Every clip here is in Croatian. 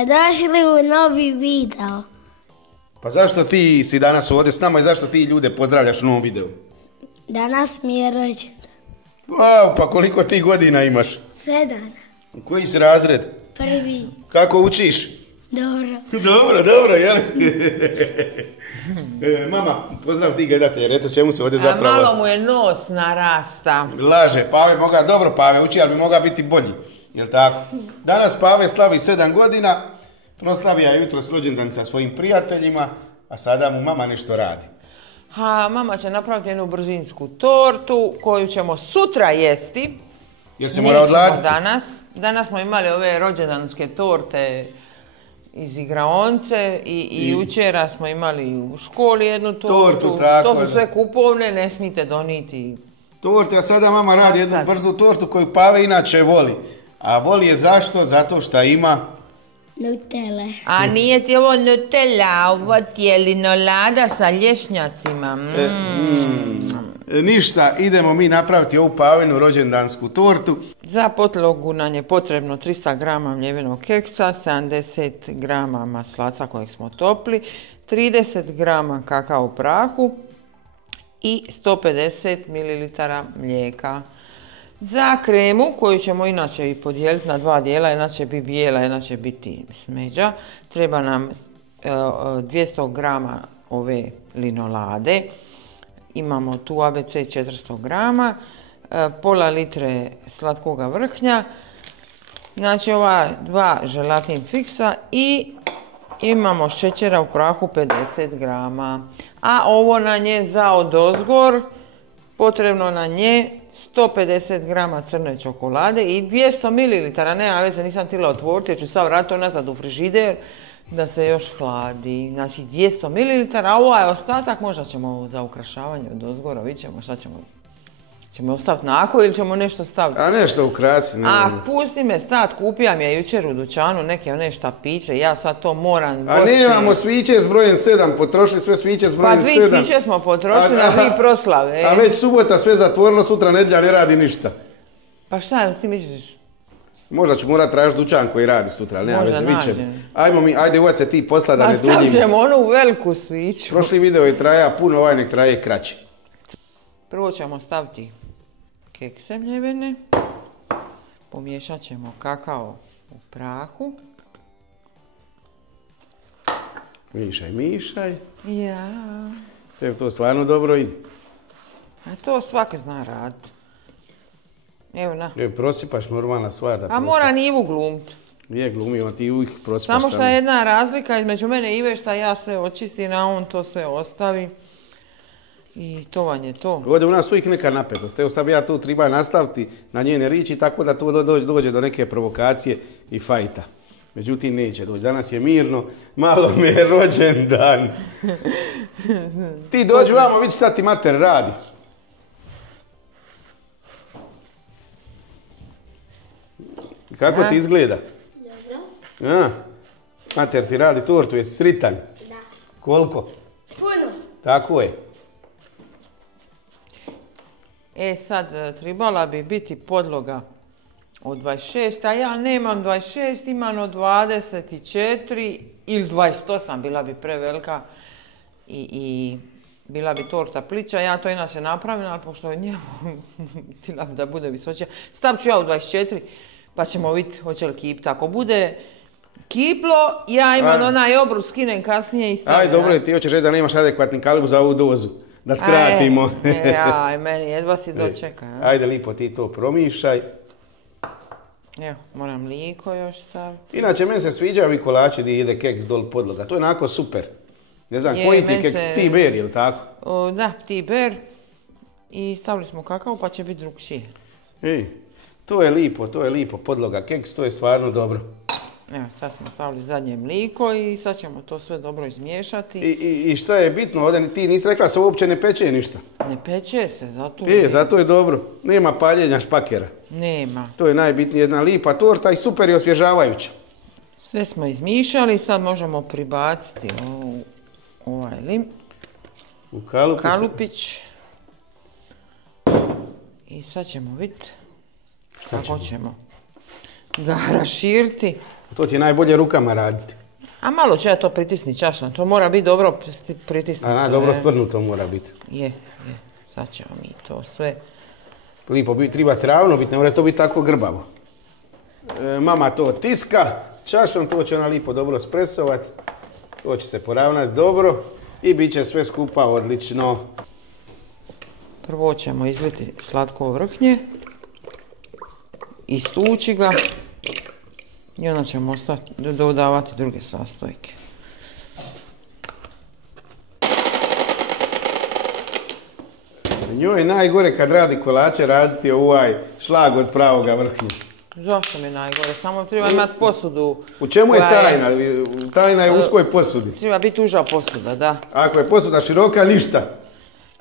Dobrodošli u novi video. Pa zašto ti si danas ovdje s nama i zašto ti ljude pozdravljaš u novom videu? Danas mi je rođendan. Wow, pa koliko ti godina imaš? 7. Koji si razred? Prvi. Kako učiš? Dobro. Dobro, jel? Mama, pozdrav ti gledatelje, eto čemu se ovdje zapravo... A malo mu je nos narasta. Laže, Pave moga, dobro Pave uči, ali bi mogao biti bolji, jel tako? Danas Pave slavi 7 godina, proslavija jutros rođendan sa svojim prijateljima, a sada mu mama nešto radi. Mama će napraviti jednu brzinsku tortu koju ćemo sutra jesti. Jer se mora odladiti. Danas smo imali ove rođendanske torte iz igraonice i jučera smo imali u školi jednu tortu. To su sve kupovne, ne smijete doniti. Torte, a sada mama radi jednu brzu tortu koju Pave inače voli. A voli je zašto? Zato što ima... Nutelle. A nije ti ovo Nutella, ovo ti je linolada sa lješnjacima. Ništa, idemo mi napraviti ovu Pavinu rođendansku tortu. Za podlogu nam je potrebno 300 grama mljevenog keksa, 70 grama maslaca kojeg smo topli, 30 grama kakao prahu i 150 ml mlijeka. Za kremu, koju ćemo inače i podijeliti na 2 dijela, jedna će biti bijela, jedna će biti smeđa, treba nam 200 grama ove linolade. Imamo tu ABC 400 grama, pola litre slatkoga vrhnja, znači ova 2 želatin fiksa i imamo šećera u prahu 50 grama. A ovo nam je za odozgor, potrebno nam je 150 grama crne čokolade i 200 ml, nema veze, nisam htjela otvoriti jer ću sad vratiti nazad u frižider da se još hladi. Znači 200 ml, a ovaj ostatak možda ćemo za ukrašavanje od ozgora, vidjet ćemo šta ćemo. Ćemo ostaviti nako ili ćemo nešto staviti? A nešto ukrasi. A pusti me stat, kupija mi je jučer u dućanu neke one štapiće, ja sad to moram... A nemamo sviće s brojem 7, potrošili sve sviće s brojem 7. Pa 2 sviće smo potrošili na 2 proslave. A već subota sve zatvorilo, sutra nedjelja ne radi ništa. Pa šta ti misliš? Možda ću morat tražiti dućan koji radi sutra, ali nema veze, vidit ćemo. Ajde uvac se ti posla da ne duljimo. A stavit ćemo onu veliku sviću. Prošli video je traja puno, ovaj nek traje kraće. Prvo ćemo staviti kekse mljevene, pomiješat ćemo kakao u prahu. Mišaj. Ja. Tebi to stvarno dobro ide. A to svaki zna raditi. Evo na. Prosipaš normalna stvar da prosipaš. A mora Ivu glumiti. Je glumio, ti uvijek prosipaš. Samo što je jedna razlika između mene i Ive, što ja sve očistim, a on to sve ostavi. I to vam je to. Ovdje u nas uvijek neka napetost. Evo sad ja tu treba nastaviti na njene riči tako da tu dođe do neke provokacije i fajta. Međutim, neće doći. Danas je mirno, malo mi je rođendan. Ti dođi vamo, vidi šta ti mater radi. Kako ti izgleda? Dobro. Mater ti radi tortu, jesi sritan? Da. Koliko? Puno. Tako je. Sad, trebala bi biti podloga od 26, a ja nemam 26, imam od 24 ili 28, bila bi prevelika i bila bi torta plića. Ja to inače napravim, ali pošto njemu htjela bi da bude visočija, stavit ću ja u 24, pa ćemo vidjeti hoće li kipiti. Ako bude kiplo, ja imam onaj obrus, skinem kasnije i stavim. Aj, dobro, ti hoćeš reći da nemaš adekvatni kalibru za ovu dozu. Da skratimo. Meni jedva si dočeka. Ajde, lipo ti to promišaj. Evo, moram mlijeko još staviti. Inače, meni se sviđaju ovi kolači gdje ide keks dol podloga. To je onako super. Ne znam, koji ti keks? Tiber, je li tako? Da, tiber. I stavili smo kakao pa će biti drugčije. To je lipo podloga. Keks, to je stvarno dobro. Evo, sad smo stavili zadnje mlijeko i sad ćemo to sve dobro izmiješati. I šta je bitno ovdje, ti nisi rekla da se uopće ne peče ništa? Ne peče se, zato... Zato je dobro. Nema paljenja špakera. Nema. To je najbitnije, jedna lipa torta i super je osvježavajuća. Sve smo izmiješali, sad možemo pribaciti ovaj lim. U kalupić. I sad ćemo vidjeti kako ćemo ga raširiti. To ti je najbolje rukama raditi. A malo ću ja to pritisni čašno, to mora biti dobro pritisnuto. Dobro sprnuto mora biti. Je. Sad ćemo mi to sve. Lipo treba ravno biti, ne mora to biti tako grbavo. Mama to tiska, čašom to će ona lipo dobro spresovati. To će se poravnati dobro i bit će sve skupa odlično. Prvo ćemo izliti slatko vrhnje, istući ga i onda ćemo dodavati druge sastojke. Njoj je najgore kad radi kolače raditi ovaj šlag od pravoga vrhnja. Zašto mi je najgore? Samo treba imati posudu. U čemu je tajna? Tajna je u uskoj posudi. Treba biti uža posuda, da. Ako je posuda široka, ništa.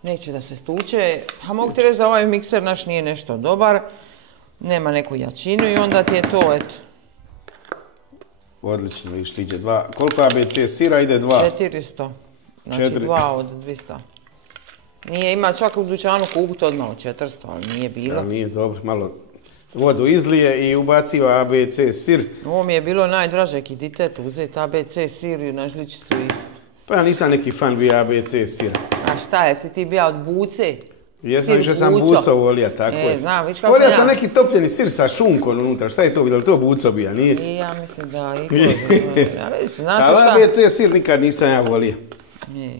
Neće da se stuče. A mogu ti reći da ovaj mikser naš nije nešto dobar. Nema neku jačinu i onda ti je to, eto. Odlično, viš ti ide dva. Koliko ABC sira ide? 2? 400. Znači 2 od 200. Nije, ima čak u dućanu kupiti odmah od 400, ali nije bilo. Da, nije dobro, malo vodu izlije i ubaciva ABC sir. Ovo mi je bilo najdraže ki ditetu uzeti ABC sir i na žličicu isti. Pa ja nisam neki fan bio ABC sira. A šta je, si ti bija od buce? Jesam više sam buco volija, tako je. Znam, viš kao sam ja. Sam neki topljeni sir sa šunkom unutra, šta je to, bilo to buco bija, nije? I ja mislim da i to. Ja mislim, znaš ali ABC sir nikad nisam ja volio. Nije.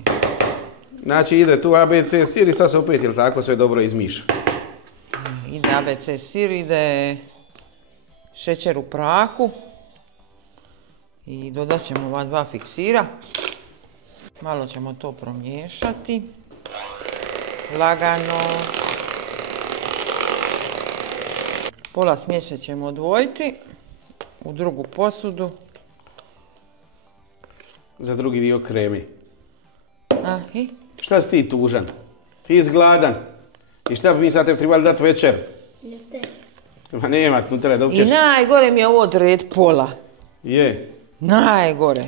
Znači ide tu ABC sir i sad se opet, jel tako, sve dobro izmiša. Ide ABC sir, ide šećer u prahu i dodat ćemo ova 2 fiksira. Malo ćemo to promiješati. Lagano. Pola smjese ćemo odvojiti u drugu posudu. Za drugi dio kremi. I? Šta si ti tužan? Ti izgladan. I šta bi mi sad tebi trebali dati večer? Ma nema, nutra da I najgore mi je ovo odred pola. Je. Najgore.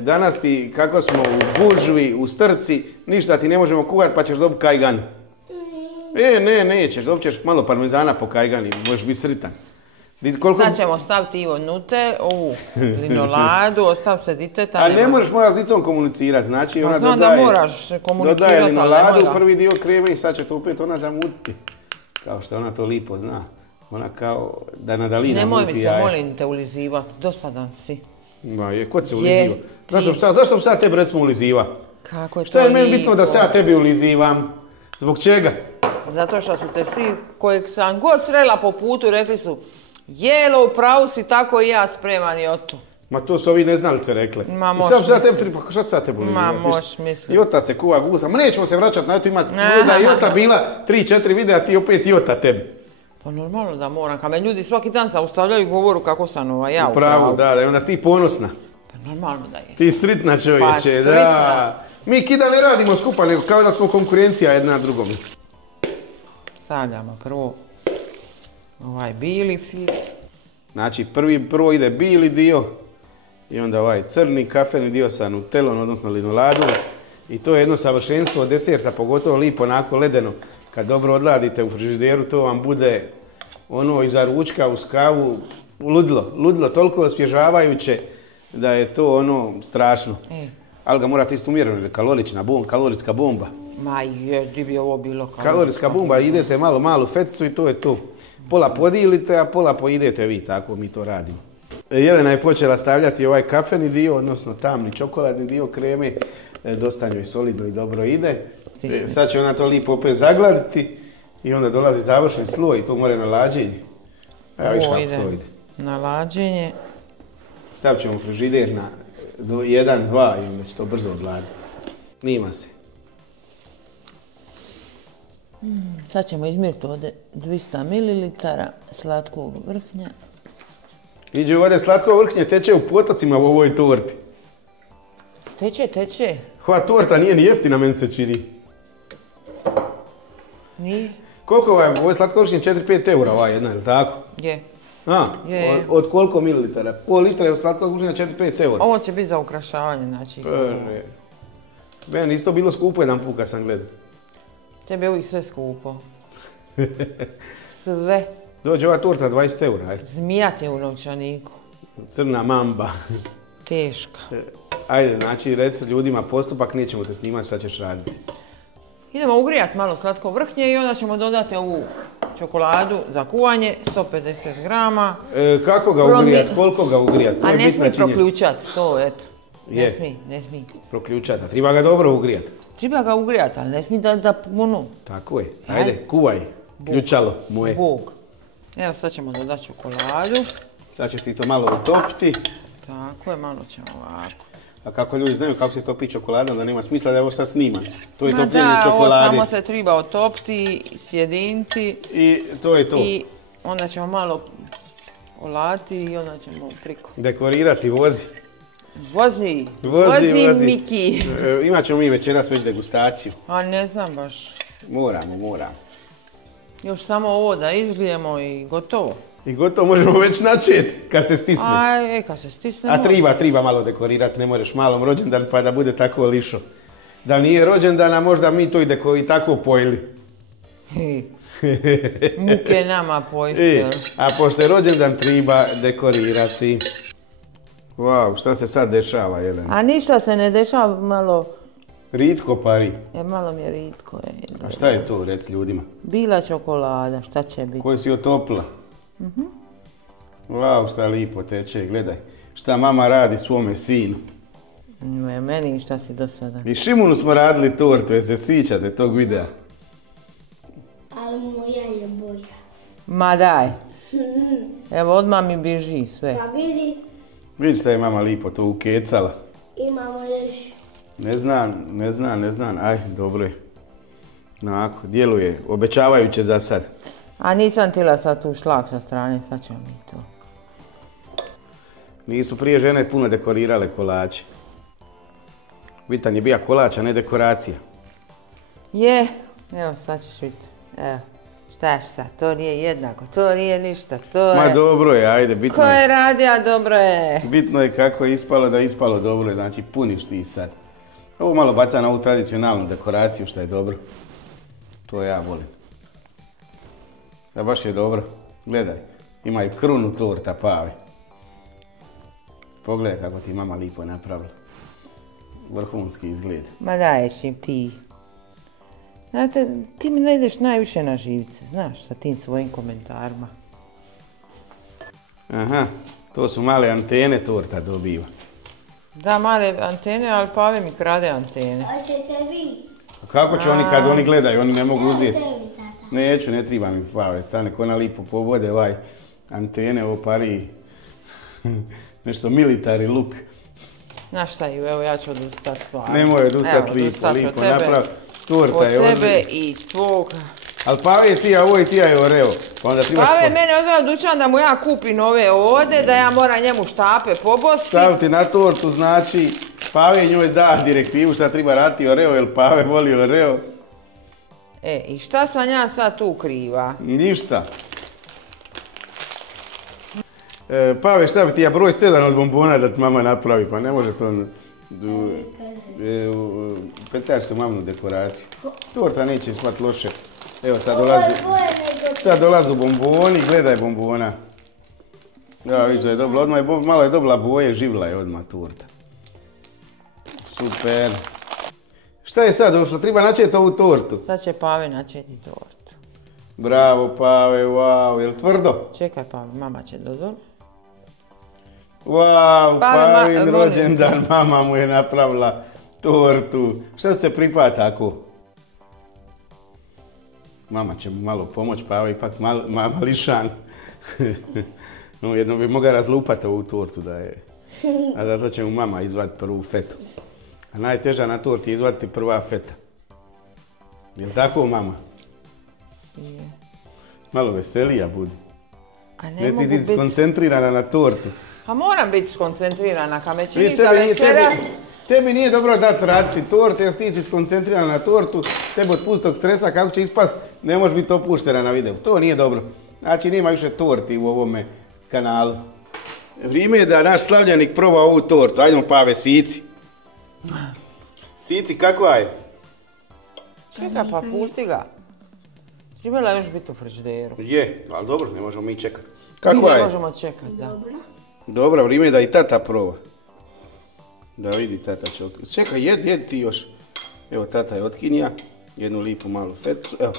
Danas ti, kako smo u gužvi, u strci, ništa ti ne možemo kuhati pa ćeš dobiti kajgan. Nećeš, dobit ćeš malo parmezana po kajgani, možeš biti sritan. Sad ćemo staviti i ovu linoladu, ostav se diteta. Ali ne moraš s dicom komunicirati, znači ona znam da moraš komunicirati, dodaje linoladu u prvi dio kreme i sad će to opet ona zamutiti. Kao što ona to lipo zna. Ona kao da na daljina muti jaje. Nemoj mi se, molim te, ulizivati, dosadan si. Ma je, ko se uliziva? Zašto bi sad tebi recimo uliziva? Kako je to lipo? Šta je meni bitno da sad tebi ulizivam? Zbog čega? Zato što su te svi kojeg sam god srela po putu rekli su jelo, upravu si, tako i ja spreman i oto. Ma to su ovi neznalice rekle. Ma moš misliti. Šta sad tebi uliziva? Ma moš misliti. Jota se kuva gusa. Ma nećemo se vraćati na to, ima da je Jota bila 3-4 videa, ti opet Jota tebi. Pa normalno da moram, kad me ljudi svaki dan zaustavljaju i govoru kako sam ja u pravu. Pravu, da, i onda si ti ponosna. Pa normalno da je. Ti sritna čovječe, pa, sritna. Da. Mi kida ne radimo skupa, nego kao da smo konkurencija jedna drugom. Stavljamo prvo ovaj bili fig. Znači prvo ide bili dio i onda ovaj crni kafeni dio sa nutellom, odnosno linoladom. I to je jedno savršenstvo deserta, pogotovo lipo onako ledeno. Kad dobro odladite u frižideru, to vam bude ono iza ručka uz kavu ludilo, toliko osvježavajuće da je to ono strašno. Ali ga morate isto umjereno, kalorijska bomba. Ma je, di bi ovo bilo kalorijska bomba, idete malu feticu i to je to. Pola podijelite, a pola poidete vi, tako mi to radimo. Jelena je počela stavljati ovaj kafeni dio, odnosno tamni čokoladni dio kreme, dosta njoj solidno i dobro ide. Sad će ona to lipo opet zagladiti i onda dolazi završni sloj i to more na lađenje. Evo viš kako to ide. Na lađenje. Stavit ćemo frižider na 1-2 i onda će to brzo odladiti. Nima se. Sad ćemo izmjeriti ovdje 200 ml slatkog vrhnja. Iđe ovdje slatko vrhnje, teče u potocima u ovoj torti. Teče. Ova torta nije ni jeftina, meni se čini. Nije. Koliko ovo je slatko vrhnje? 4-5 eura ova jedna, je li tako? Je. Je. Od koliko mililitara? Pol litra je slatko vrhnja 4-5 eura. Ovo će biti za ukrašavanje, znači. Meni isto bilo skupo jedan put kad sam gledao. Tebi je uvijek sve skupo. Sve. Dođe ova torta 20 eura, ajde. Zmijat je u novčaniku. Crna mamba. Teška. Ajde, znači, reci ljudima postupak, nećemo te snimati šta ćeš raditi. Idemo ugrijati malo slatko vrhnje i onda ćemo dodati ovu čokoladu za kuvanje, 150 grama. Kako ga ugrijati, koliko ga ugrijati? A ne smije proključati, to eto. Ne smije. Proključati, a treba ga dobro ugrijati. Treba ga ugrijati, ali ne smije da ono... Tako je, ajde, kuvaj, ključalo moje. Bog. Evo sad ćemo dodati čokoladu. Sad ćeš ti to malo utopiti. Tako je, malo ćemo ovako. A kako ljudi znaju kako se topi čokolada, onda nema smisla da je ovo sad sniman. To je Ma topljenje da, čokolade. ovo samo se treba otopiti, sjediniti. I to je to. I onda ćemo malo olati i onda ćemo priko. Dekorirati, vozi. Vozi Miki. Imat ćemo mi večeras već degustaciju. A ne znam baš. Moramo. Još samo ovo da izlijemo i gotovo. I gotovo možemo već načeti kad se stisne. Kad se stisne A triba malo dekorirati, ne možeš malom rođendan pa da bude tako lišo. Da nije rođendana, možda mi to i tako pojeli. Muke nama pojesti. A pošto je rođendan, triba dekorirati. Wow, šta se sad dešava, Jelena? A ništa se ne dešava, malo... Ritko pari. Malo mi je ritko. A šta je to, reci ljudima? Bila čokolada, šta će biti? Koju si otopila? Wow, šta lipo teče, gledaj. Šta mama radi svome sinu. Meni šta si do sada. I Šimunu smo radili tortu, jer se sjećate tog videa. Ali moja je boja. Ma daj. Evo, odmah mi bježi sve. Pa vidi, Vidi šta je mama lipo to ukecala. imamo još. Ne znam, aj, dobro je. Onako, djeluje, obećavajuće za sad. A nisam htjela sad tu šlag sa strane, sad ćemo mi to. Nisu prije žene puno dekorirale kolače. Bitan je bija kolač, a ne dekoracija. Je, evo sad ćeš vidjeti. Evo, šta sad, to nije jednako, to nije ništa, to je... Ma dobro je, ajde, bitno Ko je. je radio, dobro je. Bitno je kako je ispalo, da je ispalo dobro je, znači puniš ti sad. Ovo malo baca na ovu tradicionalnu dekoraciju, što je dobro. To ja volim. Da baš je dobro. Gledaj, ima i krunu torta Pave. Pogledaj kako ti mama lipo napravila. Vrhunski izgled. Ma daješ im ti. Znate, ti mi ne ideš najviše na živce, znaš, sa tim svojim komentarima. Aha, to su male antene torta dobiva. Da, male antene, ali Pave mi krade antene. Hoćete vi? Kako će oni kad oni gledaju, oni ne mogu uzeti. Tebi, tata. Neću, ne treba mi Pave, stane ko na lipo povode ovaj antene, ovo pari nešto military look. Znaš šta, evo ja ću odustati stvarno. Nemoj odustati lipo naprav. Torta je od tebe i tvog. Ali Pave je tija ovo i tija je Oreo. Pa onda trebaš Pave mene odveo dućan da mu ja kupim ove ovdje, da ja moram njemu štape pobosti. staviti na tortu, znači Pave njoj da direktivu šta treba raditi Oreo, jer Pave voli Oreo. I šta sam ja sad tu kriva? Ništa. Pave, šta bi ti ja broj 7 od bombona da ti mama napravi, pa ne može to... Petaš se mamnu dekoraciju. Torta neće ispati loše. Evo sad dolazu bomboni, gledaj bombona. Ja, vidiš da je dobila, odmah je malo je dobila boje, živla je odmah torta. Super. Šta je sad došlo? Treba načeti ovu tortu. Sad će Pave načeti tortu. Bravo Pave, wow, je li tvrdo? Čekaj Pave, mama će dodol. Wow, Pavin molim. rođendan, mama mu je napravila tortu. Šta se pripa tako? Mama će mu malo pomoći, Pave ipak mama lišan. No, jedno bi mogla razlupati ovu tortu da je. A zato će mu mama izvaditi prvu fetu. A najteža na torti je izvaditi prva feta. Je li tako, mama? Je. Malo veselija budi. A ne Ne mogu ti biti... skoncentrirana na tortu. A moram biti skoncentrirana, ka me Vidi, činiš da večeras... Tebi nije dobro dati raditi torte, jer ti si skoncentrirana na tortu, tebi od pustog stresa kako će ispast, ne možeš biti opuštena na videu. To nije dobro. Znači, nema više torti u ovome kanalu. Vrijeme je da naš slavljenik proba ovu tortu. Ajdemo, Pave, sici. Sici, kakva je? Čekaj, pa pusti ga. Trebala još biti u frižideru. Je, ali dobro, ne možemo mi čekati. Mi Kakva ne je? možemo čekati, da. Dobro, vrijeme da i tata proba. Da vidi, tata će otkinja. Čekaj, jedi ti još. Evo, tata je otkinja. Jednu lipu malu fetu. Evo,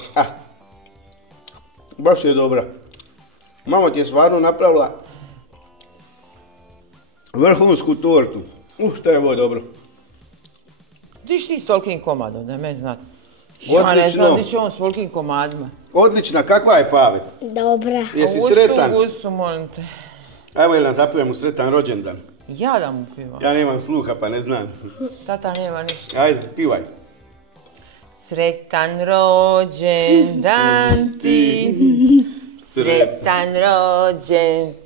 baš je dobra. Mama ti je stvarno napravila vrhunsku tortu. Šta je ovo dobro. Diš ti s tolikim komadom, da me znat. Ja ne znam di će on s tolikim komadima. Odlična, kakva je, Pave? Dobra. Jesi sretan? Gustu, molim te. Ajmo, jel nam zapijem mu sretan rođendan? Ja da mu pivam. Ja nemam sluha, pa ne znam. Tata nema ništa. Ajde, pivaj. Sretan rođendan ti. Sretan rođendan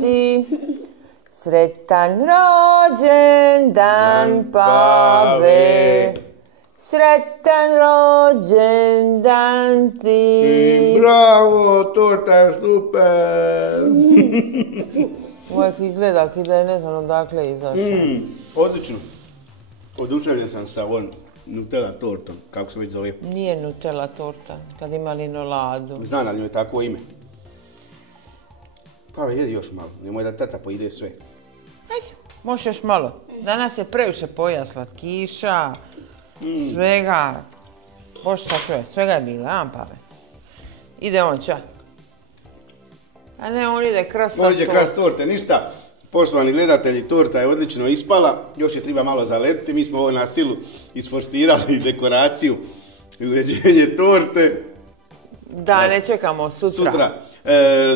ti. Sretan rođendan, Pave. Sretan rođendan ti. Bravo, torta je super. Uvijek izgleda da je ne znam odakle izašao. Odlično. Oduševljen sam sa ovom Nutella tortom, kako se već zove. Nije Nutella torta, kad ima linoladu. Znam, ali njoj je tako ime. Pa jedi još malo, nemoj da tata pojede sve. Ajde, možeš još malo. Danas je previše poja slatkiša, svega. Bože sačuvaj, svega je bilo, Pave. Ide on ča. A ne, on ide kras On ide kras torte, ništa. Poštovani gledatelji, torta je odlično ispala. Još je treba malo zaletiti. Mi smo ovo na silu isforsirali dekoraciju i uređenje torte. Da, ne čekamo sutra.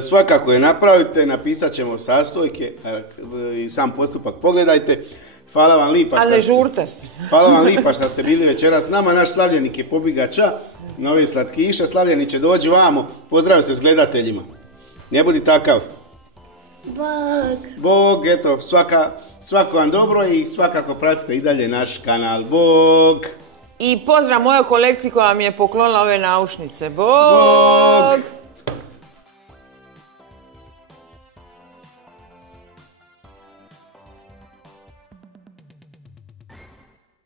Svakako je napravite, napisat ćemo sastojke i sam postupak pogledajte. Hvala vam lipa. Ali ne žurte se. Hvala vam lipa što ste bili večeras s nama. Naš slavljenik je pobigača na ove slatkiše. Slavljeniće, dođi vamo. Pozdravim se s gledateljima. Ne budi takav. Bog. Bog, eto, svako vam dobro i svakako pratite i dalje naš kanal. Bog. I pozdrav mojoj kolekciji koja mi je poklonila ove naušnice. Bog. Bog.